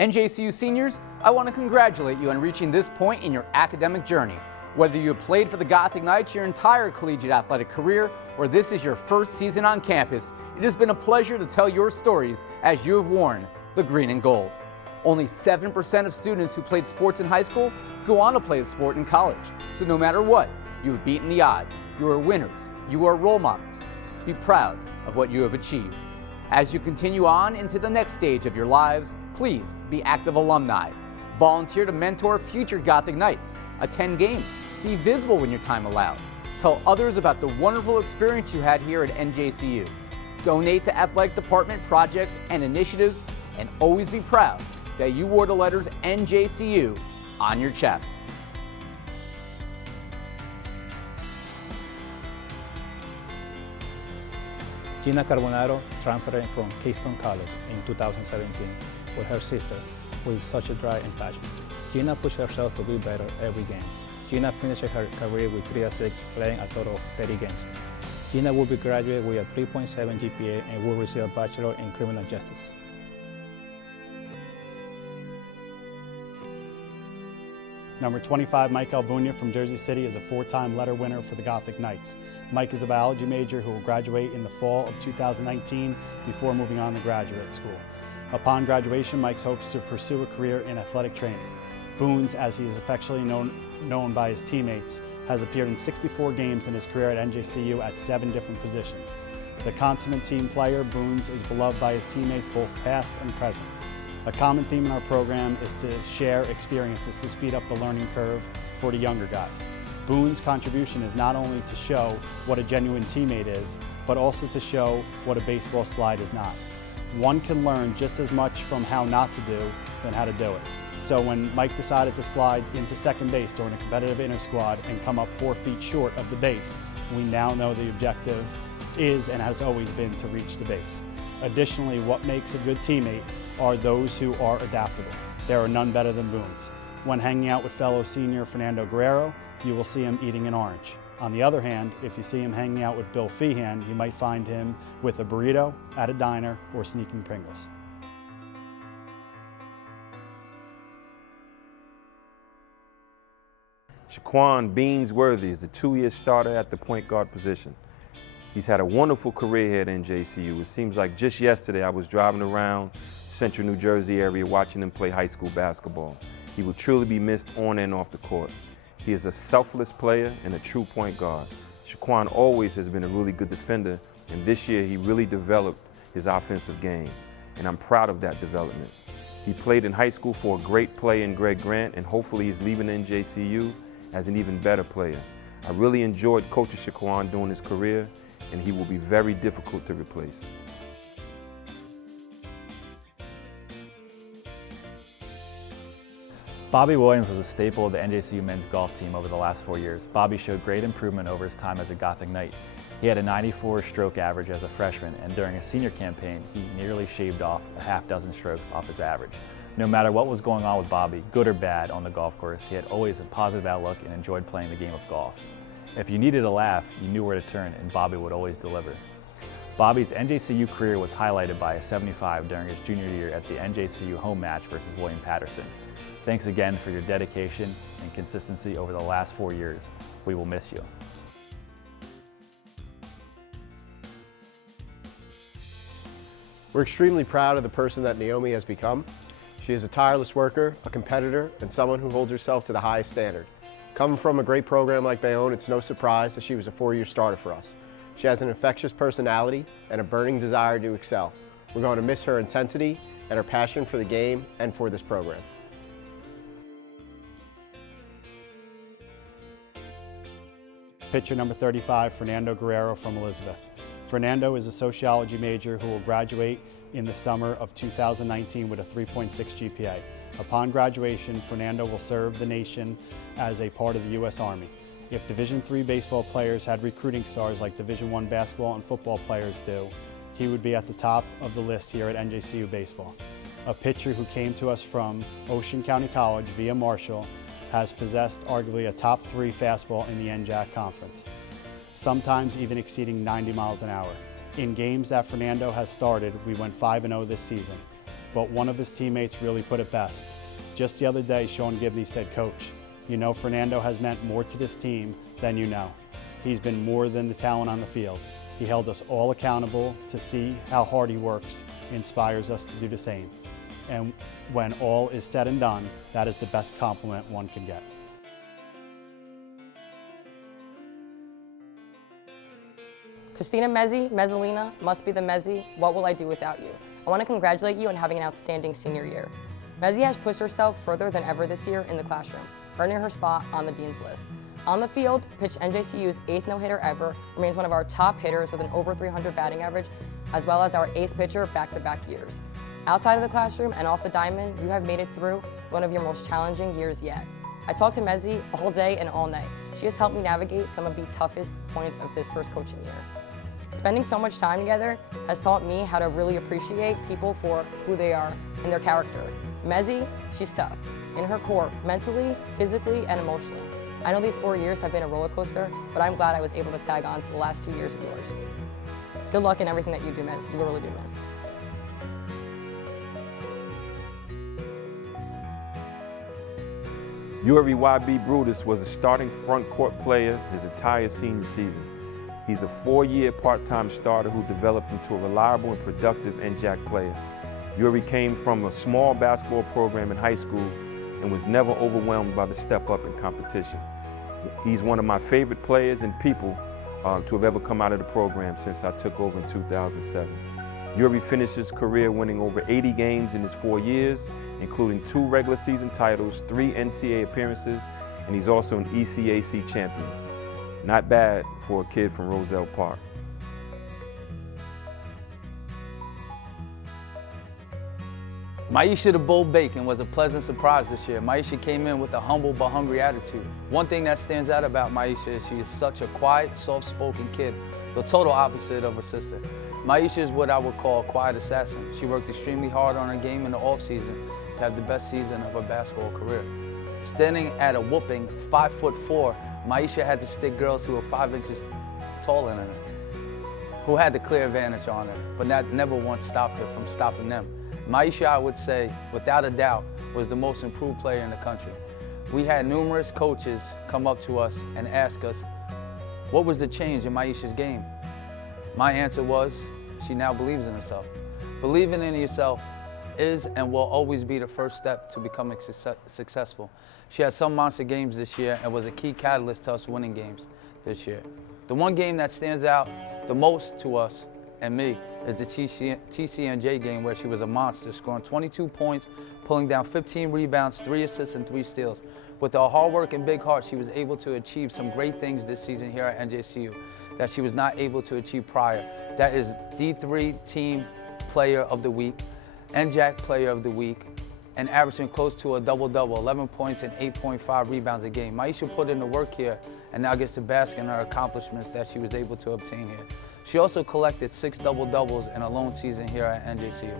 NJCU seniors, I want to congratulate you on reaching this point in your academic journey. Whether you have played for the Gothic Knights your entire collegiate athletic career or this is your first season on campus, it has been a pleasure to tell your stories as you have worn the green and gold. Only 7% of students who played sports in high school go on to play a sport in college. So no matter what, you have beaten the odds. You are winners. You are role models. Be proud of what you have achieved. As you continue on into the next stage of your lives, please be active alumni. Volunteer to mentor future Gothic Knights. Attend games. Be visible when your time allows. Tell others about the wonderful experience you had here at NJCU. Donate to athletic department projects and initiatives, and always be proud that you wore the letters NJCU on your chest. Gina Carbonaro transferred from Keystone College in 2017 with her sister, who is such a drive and passion. Gina pushed herself to be better every game. Gina finished her career with 3 assists, playing a total of 30 games. Gina will be graduated with a 3.7 GPA and will receive a Bachelor in Criminal Justice. Number 25, Mike Albunia from Jersey City is a 4-time letter winner for the Gothic Knights. Mike is a biology major who will graduate in the fall of 2019 before moving on to graduate school. Upon graduation, Mike hopes to pursue a career in athletic training. Boons, as he is affectionately known by his teammates, has appeared in 64 games in his career at NJCU at 7 different positions. The consummate team player, Boons is beloved by his teammates both past and present. A common theme in our program is to share experiences to speed up the learning curve for the younger guys. Boone's contribution is not only to show what a genuine teammate is, but also to show what a baseball slide is not. One can learn just as much from how not to do than how to do it. So when Mike decided to slide into second base during a competitive inter-squad and come up 4 feet short of the base, we now know the objective is and has always been to reach the base. Additionally, what makes a good teammate are those who are adaptable. There are none better than Boone's. When hanging out with fellow senior Fernando Guerrero, you will see him eating an orange. On the other hand, if you see him hanging out with Bill Feehan, you might find him with a burrito at a diner or sneaking Pringles. Shaquan Beansworthy is the 2-year starter at the point guard position. He's had a wonderful career here at NJCU. It seems like just yesterday I was driving around central New Jersey area watching him play high school basketball. He will truly be missed on and off the court. He is a selfless player and a true point guard. Shaquan always has been a really good defender, and this year he really developed his offensive game, and I'm proud of that development. He played in high school for a great player in Greg Grant, and hopefully he's leaving NJCU as an even better player. I really enjoyed coaching Shaquan during his career, and he will be very difficult to replace. Bobby Williams was a staple of the NJCU men's golf team over the last 4 years. Bobby showed great improvement over his time as a Gothic Knight. He had a 94 stroke average as a freshman, and during his senior campaign, he nearly shaved off a half-dozen strokes off his average. No matter what was going on with Bobby, good or bad on the golf course, he had always a positive outlook and enjoyed playing the game of golf. If you needed a laugh, you knew where to turn, and Bobby would always deliver. Bobby's NJCU career was highlighted by a 75 during his junior year at the NJCU home match versus William Patterson. Thanks again for your dedication and consistency over the last 4 years. We will miss you. We're extremely proud of the person that Naomi has become. She is a tireless worker, a competitor, and someone who holds herself to the highest standard. Coming from a great program like Bayonne, it's no surprise that she was a 4-year starter for us. She has an infectious personality and a burning desire to excel. We're going to miss her intensity and her passion for the game and for this program. Pitcher number 35, Fernando Guerrero from Elizabeth. Fernando is a sociology major who will graduate in the summer of 2019 with a 3.6 GPA. Upon graduation, Fernando will serve the nation as a part of the U.S. Army. If Division III baseball players had recruiting stars like Division I basketball and football players do, he would be at the top of the list here at NJCU Baseball. A pitcher who came to us from Ocean County College via Marshall has possessed arguably a top 3 fastball in the NJAC conference, sometimes even exceeding 90 miles an hour. In games that Fernando has started, we went 5-0 this season. but one of his teammates really put it best. Just the other day, Sean Gibney said, "Coach, you know Fernando has meant more to this team than you know. He's been more than the talent on the field. He held us all accountable to see how hard he works, inspires us to do the same. And when all is said and done, that is the best compliment one can get." Christina Mezzalina, must be the Mezzi, what will I do without you? I want to congratulate you on having an outstanding senior year. Mezzi has pushed herself further than ever this year in the classroom, earning her spot on the Dean's List. On the field, pitched NJCU's 8th no-hitter ever, remains one of our top hitters with an over 300 batting average, as well as our ace pitcher back-to-back years. Outside of the classroom and off the diamond, you have made it through one of your most challenging years yet. I talked to Mezzi all day and all night. She has helped me navigate some of the toughest points of this first coaching year. Spending so much time together has taught me how to really appreciate people for who they are and their character. Mezzi, she's tough, in her core, mentally, physically, and emotionally. I know these 4 years have been a roller coaster, but I'm glad I was able to tag on to the last 2 years of yours. Good luck in everything that you do miss. You will really be missed. Yuri YB Brutus was a starting front court player his entire senior season. He's a 4-year part-time starter who developed into a reliable and productive NJAC player. Yuri came from a small basketball program in high school and was never overwhelmed by the step up in competition. He's one of my favorite players and people to have ever come out of the program since I took over in 2007. Yuri finished his career winning over 80 games in his 4 years, including 2 regular season titles, 3 NCAA appearances, and he's also an ECAC champion. Not bad for a kid from Roselle Park. Maisha the Bull Bacon was a pleasant surprise this year. Maisha came in with a humble but hungry attitude. One thing that stands out about Maisha is she is such a quiet, soft-spoken kid, the total opposite of her sister. Maisha is what I would call a quiet assassin. She worked extremely hard on her game in the off-season to have the best season of her basketball career. Standing at a whooping 5'4", Maisha had to stick girls who were 5 inches taller than her, who had the clear advantage on her, but that never once stopped her from stopping them. Maisha, I would say, without a doubt, was the most improved player in the country. We had numerous coaches come up to us and ask us, what was the change in Maisha's game? My answer was, she now believes in herself. Believing in yourself is and will always be the first step to becoming successful. She had some monster games this year and was a key catalyst to us winning games this year. The one game that stands out the most to us and me is the TCNJ game, where she was a monster, scoring 22 points, pulling down 15 rebounds, 3 assists, and 3 steals. With her hard work and big heart, she was able to achieve some great things this season here at NJCU that she was not able to achieve prior. That is D3 Team Player of the Week, NJAC Player of the Week, and averaging close to a double-double, 11 points and 8.5 rebounds a game. Maisha put in the work here and now gets to bask in her accomplishments that she was able to obtain here. She also collected 6 double-doubles in a lone season here at NJCU.